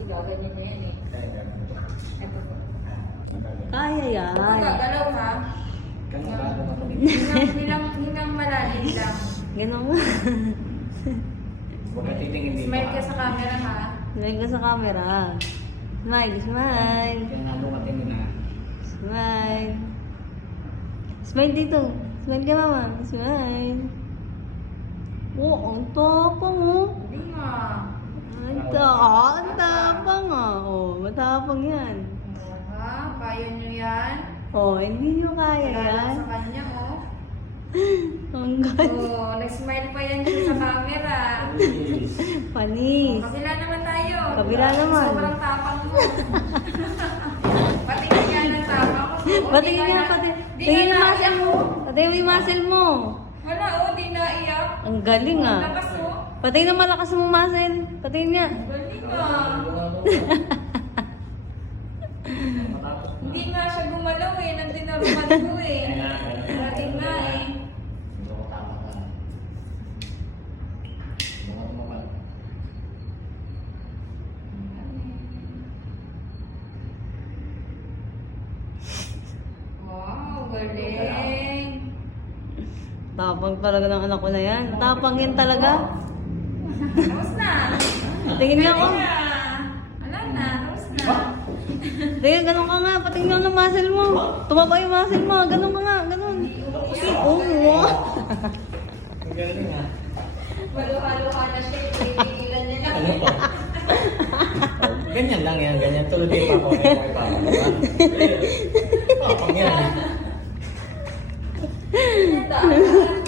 Kasi gaganyan mo yan eh. Ito po. Kaya yan. Ito gagalaw ha. Hingang malalim lang. Ganun nga. Huwag ka titingin dito. Smile ka sa camera ha. Smile ka sa camera. Smile, smile. Kaya nga doon ka tingin na. Smile. Smile dito. Smile ka mama. Smile. Oo, ang tapang oh. Hindi nga. Ang tapang ah. Oh, matapang yan. Ha? Kaya nyo yan? Oh, hindi nyo kaya Wala lang yan. sa kanya oh. Ang ganda. Oh, nag-smile pa yan dyan sa camera. Panis. Kabila naman tayo. Kabila naman. Sobrang tapang mo. Patingin nga ng tapang ko. Patingin nga, Di tingin nga yung muscle mo. naiyak. Patingin mo yung muscle mo. Wala oh, di naiyak. Ang galing ah. Labas oh. Patingin na malakas mong muscle. Patingin nga. Galing ah. Hindi nga siya gumalaw eh. Nagdinaruman ko eh. Parating nga eh. Hindi ko tama ka. Hindi ko tumagal. Wow, galing. Tapang talaga ng anak ko na yan. Tapang yan talaga. Tapos na. Tingin nga ako. Galing na. Wala na. Tapos na. Tingin, ganun ka nga. Patingin nga ng muscle mo. Tumaba yung muscle mo. Ganun ka nga. Ganun. Oo. Ang galing nga. Maluha-luha na siya. Pinipigilan niya lang. Ano pa? Ganyan lang yan. Ganyan. Tulad yung ako.